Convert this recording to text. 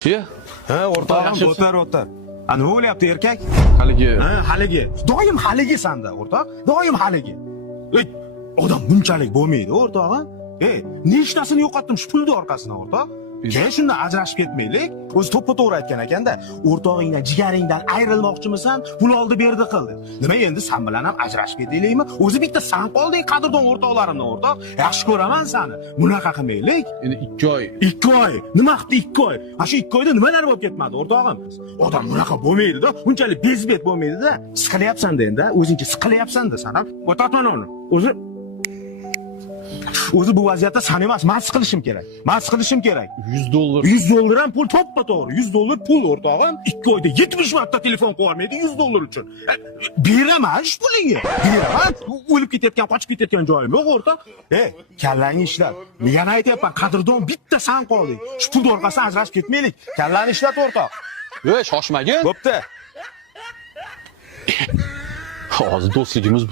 Ha, o'rtog'im, o'tar. Ana nima bo'lyapti erkak? Haligi. Doim haligisan-da, o'rtoq. Doim haligi. Odam bunchalik bo'lmaydi, o'rtog'im. Nechtasini yo'qotdim shu pulni orqasidan, o'rtoq. Keyin shundan ajrashib ketmaylik. O'zi to'ppa-to'g'ri aytgan ekanda, o'rtog'ingdan, jigaringdan ayrilmoqchimisan, pul oldi berdi qildi. Nima endi sen bilan ham ajrashib ketaylikmi? O'zi bitta sen qolding qadrdon o'rtoqlarimdan, o'rtoq. Yaxshi ko'raman seni. Bunaqa qilmaylik. Endi 2 oy. 2 oy. Nima qildi 2 oy? Mana shu 2 oyda nimalar bo'lib ketmadi, o'rtog'im? Odam bunaqa bo'lmaydi-da, unchalik bezbet bo'lmaydi-da. Siqilyapsan-da endi, o'zingcha siqilyapsan-da sen ham. O'tatman uni. O'zi bu vaziyatda sen emas, men siqilishim kerak. $100. $100 ham pul to'ppa-to'g'ri. $100 pul o'rtog'im. 2 oyda 70 marta telefon qilib $100 uchun. Beraman shu pulingni. Beraman. O'lib ketayotgan, qochib ketayotgan joyim yo'q, o'rtoq. Kallangni ishlat. Yana aytayapman, qadrdon bitta sen qolding. Shu pul orqasidan ajrashib ketmaylik. Kallangni ishlat, o'rtoq. Shoshmagin. Bo'pti. Hozir do'stligimiz